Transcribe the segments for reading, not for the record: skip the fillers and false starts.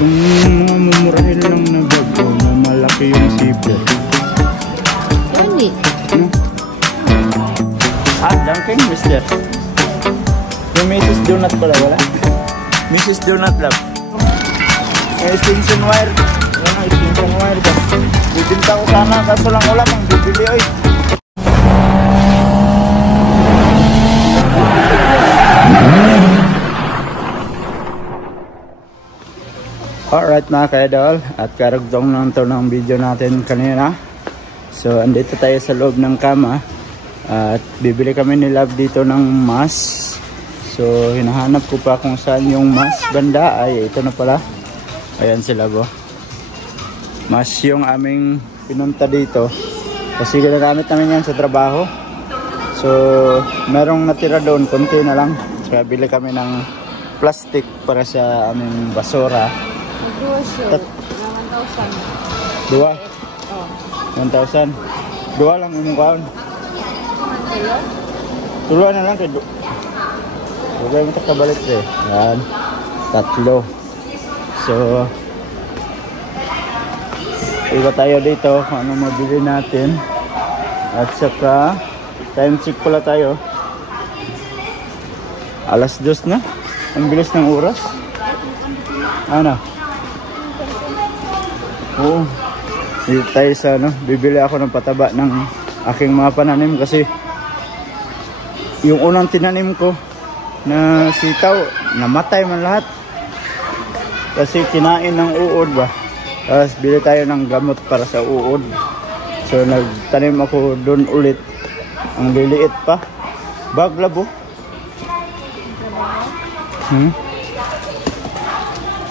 Yung mga mumurahin lang na bag na malaki yung zipper. Hindi. No? Dunkin, mister. Yung Mrs. Donut pala, wala? Mrs. Donut lab. May extension wire. Ano, extension wire ba? Bibinta ko sana, kaso lang wala pang bibili, oy. Alright mga ka-idol, at karagtong lang ito ng video natin kanina. So andito tayo sa loob ng kama at bibili kami ni Love dito ng mask. So hinahanap ko pa kung saan yung mask banda. Ay ito na pala. Ayan sila bo. Mask yung aming pinunta dito kasi ginagamit namin yan sa trabaho. So merong natira doon, konti na lang. Kaya bili kami ng plastic para sa aming basura. 1,000. Dua? 1,000. Dua lang yung kaon. Tuluan na lang kay huwag mo kabalik eh. Yan. 3. So iba tayo dito kung anong mabili natin. At saka time check pala tayo. 2:00 na. Ang bilis ng oras. Ano? Oo. Dito tayo sa ano, bibili ako ng pataba ng aking mga pananim kasi yung unang tinanim ko na sitaw, namatay man lahat. Kasi kinain ng uod ba. Tapos bili tayo ng gamot para sa uod. So nagtanim ako doon ulit. Ang liliit pa. Baglabo.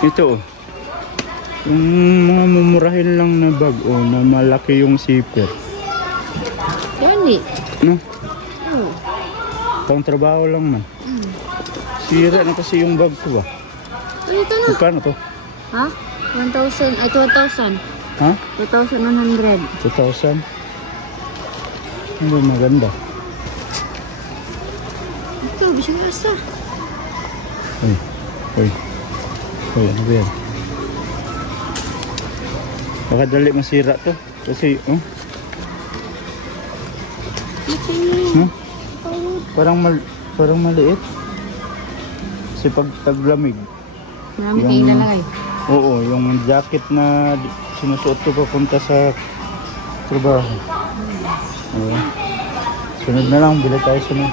Ito oh. Yung mga mumurahin lang na bag na malaki yung zipper. Hindi. No? Pang trabaho lang man. Sira na kasi yung bag ko ba? Ito na. Magkano to? Ha? 1,000. Ay, 2,000. Ha? 2,100. 2,000? Hindi maganda. Ito, bisyo asa. Uy, ano ba yan? Baka dali masira to. Kasi, parang maliit. Kasi pag taglamig. Marami kayo ilalagay. Oo, yung jacket na sinusuot ko papunta sa trabaho. Sunod na lang, bili tayo sunod.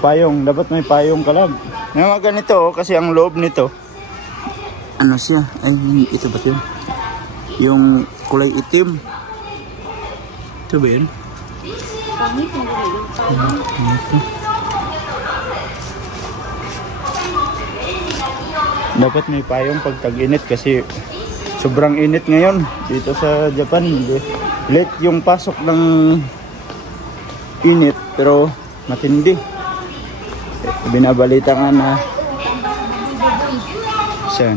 Payong. Dapat may payong kalab. May mga ganito kasi ang loob nito. Ano siya? Ay, ito ba ito? Yung kulay itim. Ito ba yun? Dapat may payong pag tag-init kasi sobrang init ngayon dito sa Japan. Late yung pasok ng init pero matindi. Binabalita nga na saan?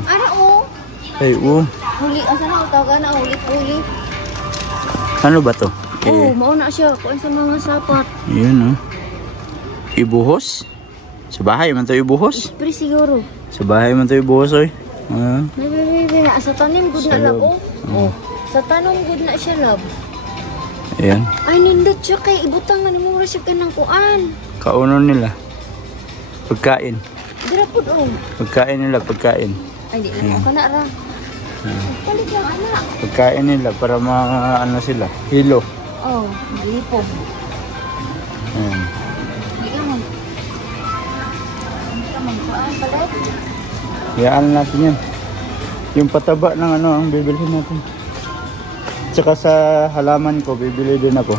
Ay, Huli, asa na utaw na huli. Ano ba to? Mauna siya kuan sa mga sapat. Yun ibuhos? Sa bahay man to ibuhos? Pre siguro. Sa bahay man to ibuhos oy. Sa tanim gud na lab. Sa tanom gud na siya lab. Ayan. Ay nindot siya kay ibutang man mo siya kanang kuan. Kauno nila. Pagkain. Dira pud Pagkain nila, pagkain. Ay di lang ako na ra. Palit lang anak. Pagkain nila para ano sila, hilo. Lipo. Yaan natin yan. Yung pataba ng ang bibilhin natin. Tsaka sa halaman ko, bibili din ako.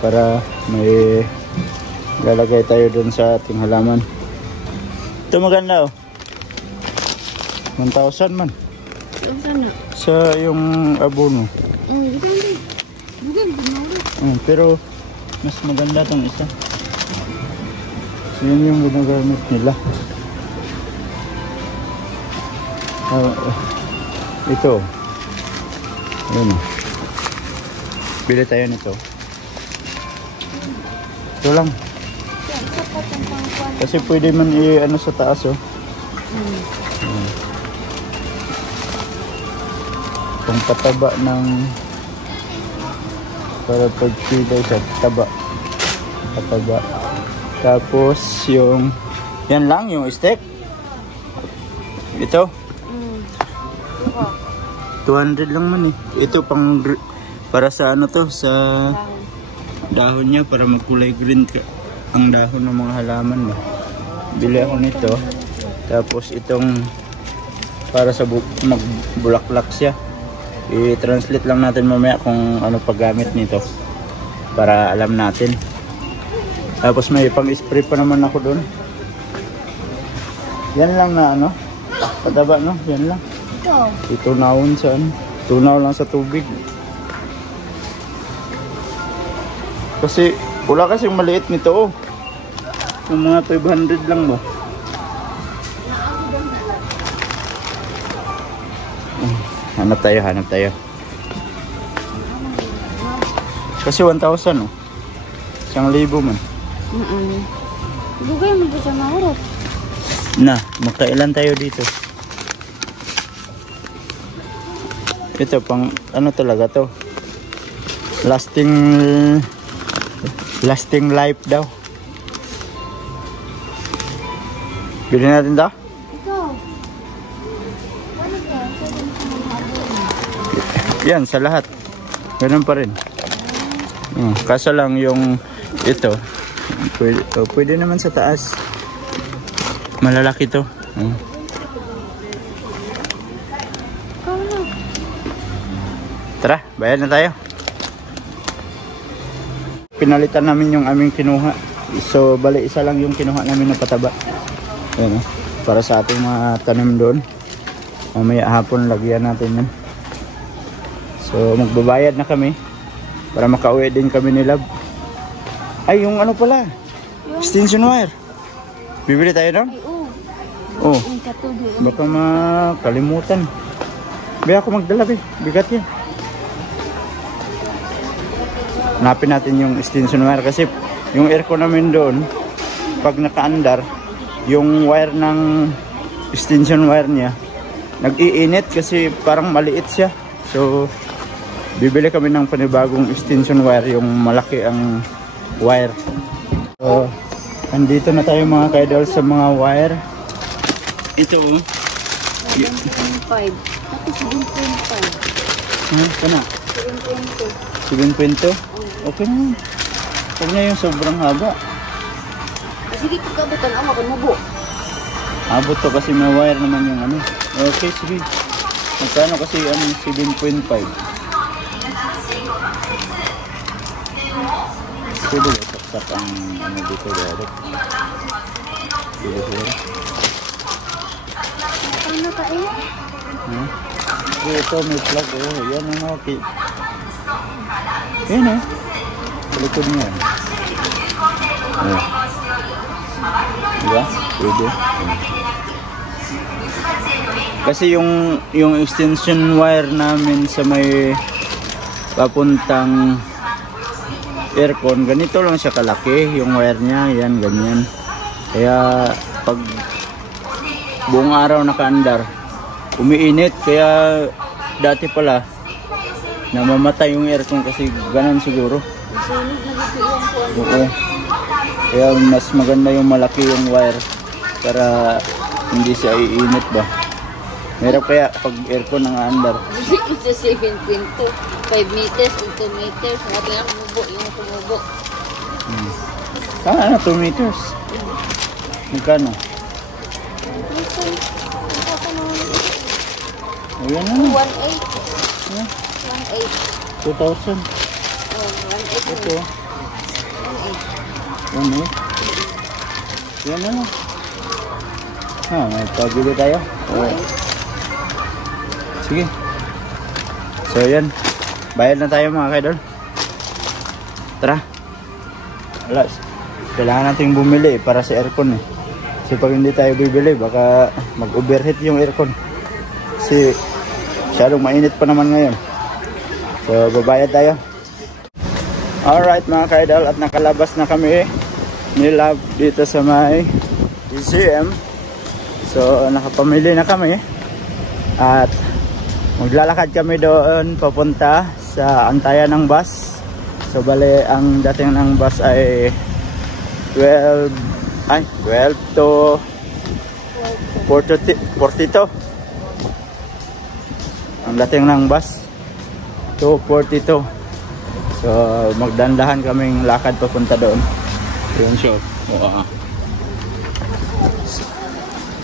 Para may lalagay tayo dun sa ating halaman. Ito maganda 1,000 man. Sa yung abono. Pero mas maganda tong isa. So, yun yung ginagamit nila. Ito. Ayan. Bili tayo nito. Ito lang. Kasi pwede man i-ano sa taas Itong pataba ng para pag kilo sa pataba. Tapos yung yan lang yung steak. Ito 200 lang man eh. Ito pang para sa ano to, sa dahon niya para magkulay green ang dahon ng mga halaman ba. Bili ako nito. Tapos itong para sa magbulaklak siya. I-translate lang natin mamaya kung ano paggamit nito para alam natin. Tapos may pang-spray pa naman ako doon. Yan lang na ano, pataba no, yan lang. Itunawon sa ano, tunaw lang sa tubig. Kasi wala kasing maliit nito oh. Yung mga 500 lang ba? Hanap tayo. Kasi 1,000 oh. 1,000 man. Bugay mo ba siya mahurot? Na, magkailan tayo dito? Ito pang ano talaga to? Lasting life daw. Bilhin natin daw? Yan, sa lahat. Ganun pa rin. Kaso lang yung ito, pwede naman sa taas. Malalaki to. Tara, bayad na tayo. Pinalitan namin yung aming kinuha. So, bali isa lang yung kinuha namin na pataba. Ayan, para sa ating mga tanim doon. Mamaya hapon lagyan natin yan. So magbabayad na kami para makauwi din kami ni Love. Ay yung ano pala, extension wire. Bibili tayo doon? Oh, baka makalimutan. Baya ako magdala bigat yan. Hanapin natin yung extension wire kasi yung aircon namin doon pag nakaandar yung wire ng extension wire niya nag-iinit kasi parang maliit siya. So bibili kami ng panibagong extension wire, yung malaki ang wire. So andito na tayo mga kaidol sa mga wire. Ito 7.5. Tapos 7.5. Kana? 7.2. Okay na. Huwag na yung sobrang haba. Sige, pagkabutan ako makan mo. Abot to kasi may wire naman yung ano. Okay, sige. Magkano kasi ang 7.5? Pwede ba saksak ang ano dito direct? Ano ka eh? Ito may plug oh. Yan ang okay. Yan likod niya. Diba? Pwede. Kasi yung extension wire namin sa may papuntang aircon, ganito lang siya kalaki yung wire niya, yan ganyan. Kaya pag buong araw nakaandar, umiinit, kaya dati pala namamatay yung aircon kasi ganun siguro. Oo. Kaya mas maganda yung malaki yung wire para hindi siya iinit ba. Meron kaya pag aircon nang-aandar. It's a 7.2. 5 meters and 2 meters. Sabi nga kumubo, yung kumubo. Ano, 2 meters? Magkano? Ayan na. 1.8. 2,000. Oh, 1.8. Ito. 1.8. Yan na lang. May pabili tayo. Sige. So yan. Bayad na tayo mga kaidol. Tara. Wala. Kailangan nating bumili para sa aircon eh. Kasi pag hindi tayo bibili baka mag-overheat yung aircon. Kasi masyadong mainit pa naman ngayon. So babayad tayo. Alright mga kaidol, at nakalabas na kami ni Love dito sa may ECM. So nakapamili na kami at Maglalakad kami doon papunta sa antayan ng bus. So bale ang dating ng bus ay 12 to 42. Ang dating ng bus 2:42. So magdandahan kaming lakad papunta doon. Yun siya.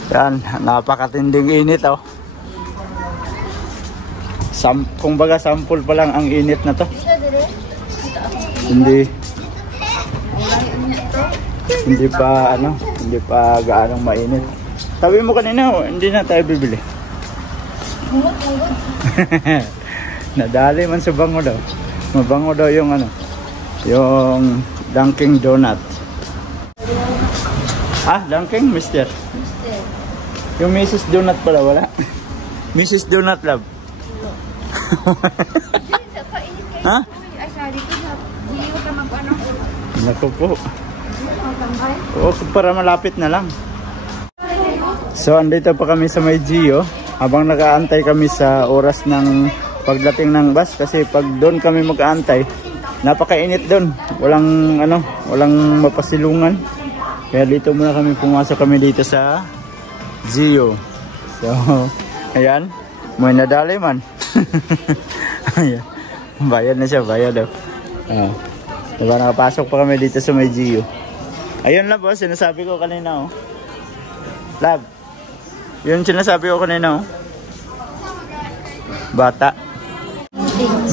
Yan, napakatinding init oh. Kung baga sample pa lang ang init na to. Hindi pa gaanong mainit. Sabi mo kanina, hindi na tayo bibili. Nadali man sa bango daw. Mabango daw yung yung Dunkin Donut. Dunkin, mister? Mister. Yung Mrs. Donut pala, wala? Mrs. Donut Love. Ha? Naku po. Oo, para malapit na lang. So, andito pa kami sa may Gio. Habang nakaantay kami sa oras ng pagdating ng bus. Kasi pag doon kami mag-aantay, napakainit doon. Walang mapasilungan. Kaya dito muna pumasok kami dito sa Gio. So, ayan. May nadali man. Ayan. Bayad na siya, bayad daw. Diba, nakapasok pa kami dito sa may Gio. Ayun lang boss, sinasabi ko kanina oh. Lab. Yun sinasabi ko kanina oh. Bata.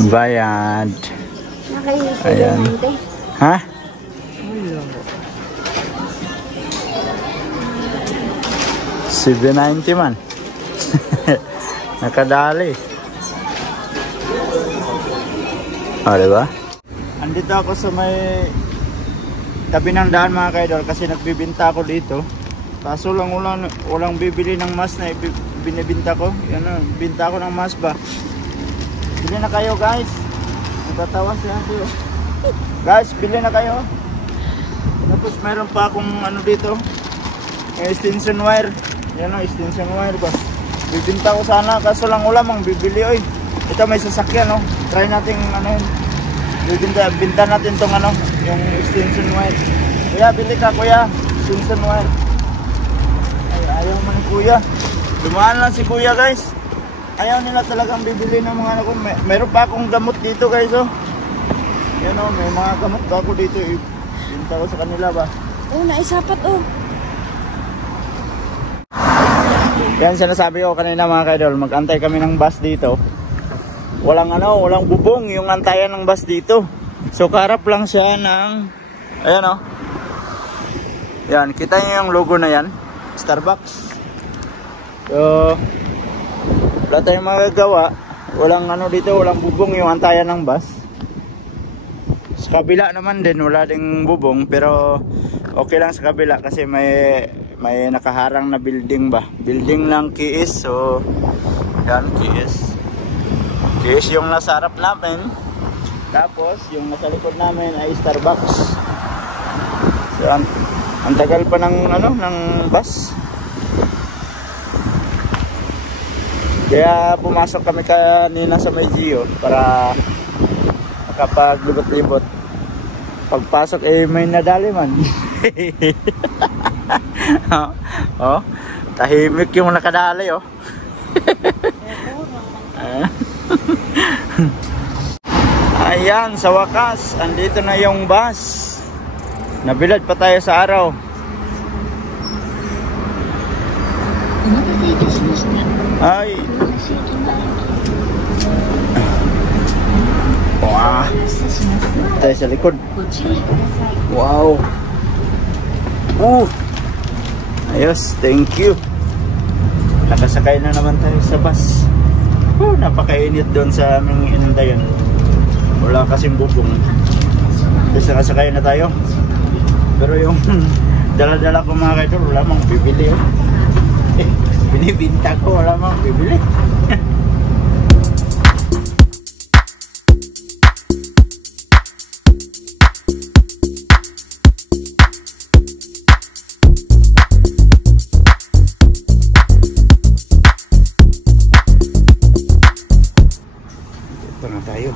Bayad. Ayan. Ha? $7.90 man. Nakadali. Diba? Andito ako sa may tabi ng daan mga kaidol kasi nagbibinta ako dito. Kaso lang walang bibili ng mas na binibinta ko. Yan binta ko ng mas ba. Bili na kayo guys. Natatawa siya kayo. Guys, bili na kayo. Tapos meron pa akong dito. Extension wire. Yan extension wire ba. Bibinta ko sana kaso lang wala mang bibili oy. Ito may sasakyan Try natin binta natin tong yung extension wire. Kuya, bili ka kuya. Extension wire. Ay, ayaw man kuya. Dumaan lang si kuya guys. Ayaw nila talagang bibili ng mga Meron pa akong gamot dito guys Yan may mga gamot ba ako dito binta ko sa kanila ba. Naisapat Yan sinasabi ko kanina mga kaidol. Mag-antay kami ng bus dito. Walang bubong yung antayan ng bus dito. So karap lang siya ng ayan Yan, kita niyo yung logo na yan. Starbucks. So wala tayong magagawa. Walang dito, walang bubong yung antayan ng bus. Sa kabila naman din wala ding bubong, pero okay lang sa kabila kasi may nakaharang na building ba. Building lang kiis. So yan kiis. Kiis yung nasa harap namin. Tapos yung nasa likod namin ay Starbucks. So ang tagal pa ng ng bus. Kaya pumasok kami kanina sa may Gio para makapaglibot-libot. Pagpasok may nadali man. Tahimik yung nakadali Ayan, sa wakas andito na yung bus. Nabilad pa tayo sa araw. Ay. Wow. Tayo sa likod. Wow. Ayos, thank you. Nakasakay na naman tayo sa bus. Napakainit doon sa aming inantayan. Wala kasing bubong. Tapos nakasakay na tayo. Pero yung dala-dala ko mga kaidol, wala mang bibili binibinta ko, wala mang bibili. tayo.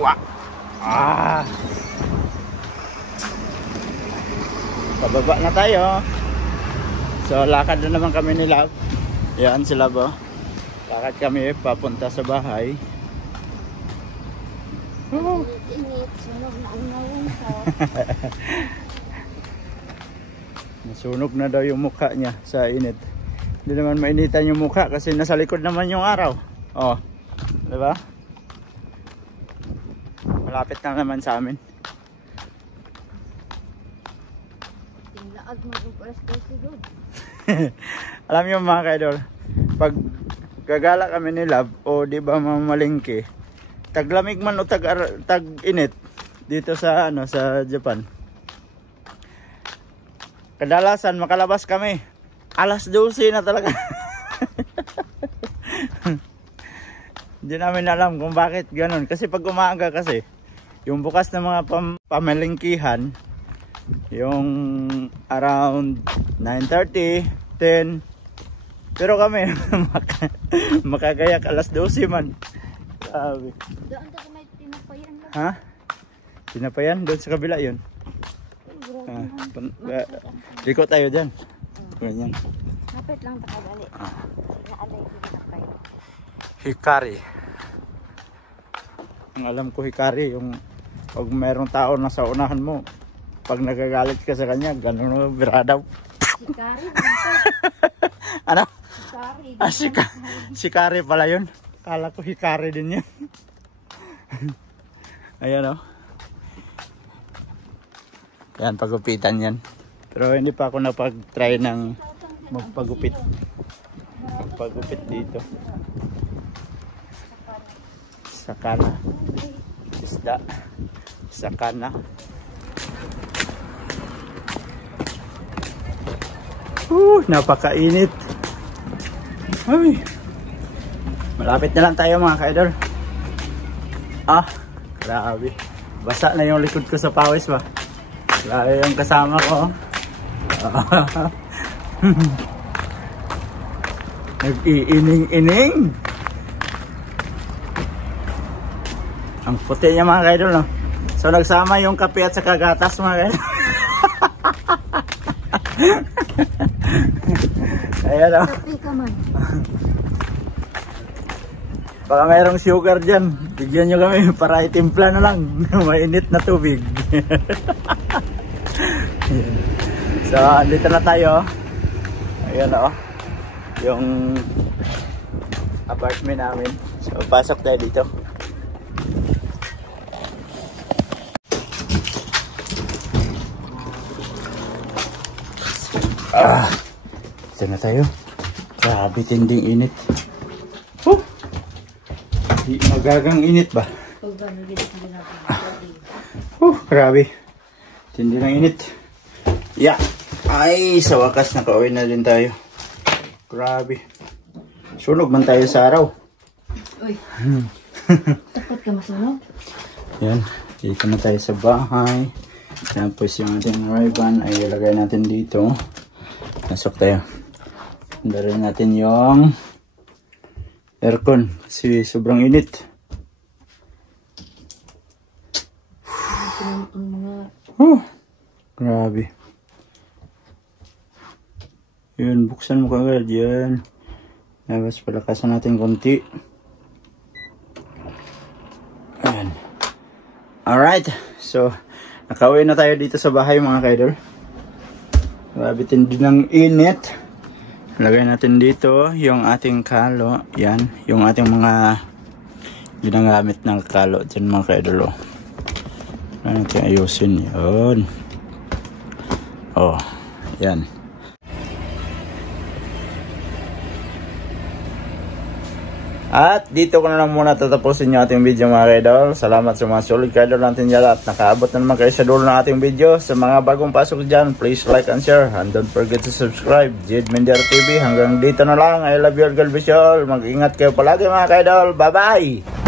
Wah. Pababa na tayo. So lakad na naman kami ni Love. Yan si Love, oh. Lakad kami papunta sa bahay. Init, sunog na ang nawon ko. Nasunog na daw yung mukha niya sa init. Hindi naman mainitan yung mukha kasi nasa likod naman yung araw. Oh, diba? Malapit na naman sa amin. Tinglaag mag-ulas ko sigod. Alam niyo mga kaidol, pag gagala kami ni Love o di ba mamalingki, taglamig man o tag-init dito sa sa Japan. Kadalasan makalabas kami alas 12 na talaga. Hindi namin alam kung bakit ganun. Kasi pag umaga kasi, yung bukas ng mga pamalingkihan, yung around 9:30, 10. Pero kami, makagayak alas 12 man. Sabi. Doon ka may tinapayan lang. Ha? Tinapayan? Doon sa kabila yun. Liko tayo dyan. Ganyan. Kapit lang takadali. Naalay tinapay. Hikari. Ang alam ko hikari, yung pag mayroong tao na sa unahan mo, pag nagagalit ka sa kanya, gano'n biradaw. Hikari? Ano? Hikari. Hikari pala yun. Kala ko hikari din yun. Ayan, oh. Yan, pagupitan yan. Pero hindi pa ako napag-try ng magpagupit. Magpagupit dito. Sakana. Isda. Sakana. Napakainit. Ay. Malapit na lang tayo mga ka-idol. Grabe. Basa na yung likod ko sa pawis ba. Lalo yung kasama ko. Nag-iining-ining. Ang puti niya mga ka-idol, no? So nagsama yung kape at saka gatas mga ka-idol. Ayan, oh. Kape ka man. Baka mayroong sugar dyan. Bigyan nyo kami para itimpla na lang. Mainit na tubig. So, dito na tayo. Ayan, oh. Yung apartment namin. So, pasok tayo dito. Dito na tayo. Grabe, tinding init. Di magagang init ba? Grabe. Tindi ng init. Yeah. Ay, sa wakas nakauwi na din tayo. Grabe. Sunog man tayo sa araw. Uy. Takot ka masunog? Yan. Dito na tayo sa bahay. Tapos yung ating ribbon ay ilagay natin dito. Pasok tayo. Darin natin yung aircon kasi sobrang init. Grabe. Yun, buksan mo kagad yan. Tapos palakasan natin konti. Ayan. Alright. So, nakauwi na tayo dito sa bahay mga kaidol. Grabe tindi ng init. Lagay natin dito yung ating kalo. Yan, yung ating mga ginagamit ng kalo dyan mga kaidolo. Ano natin ayusin. Yun. Oh, yan. At dito ko na lang muna tatapusin yung ating video mga kaidol. Salamat sa mga solid kaidol natin dyan at nakaabot na naman kayo sa dulo ng ating video. Sa mga bagong pasok dyan, please like and share. And don't forget to subscribe. Jade Mendero TV. Hanggang dito na lang. I love you all. God bless you all. Mag-ingat kayo palagi mga kaidol. Bye bye!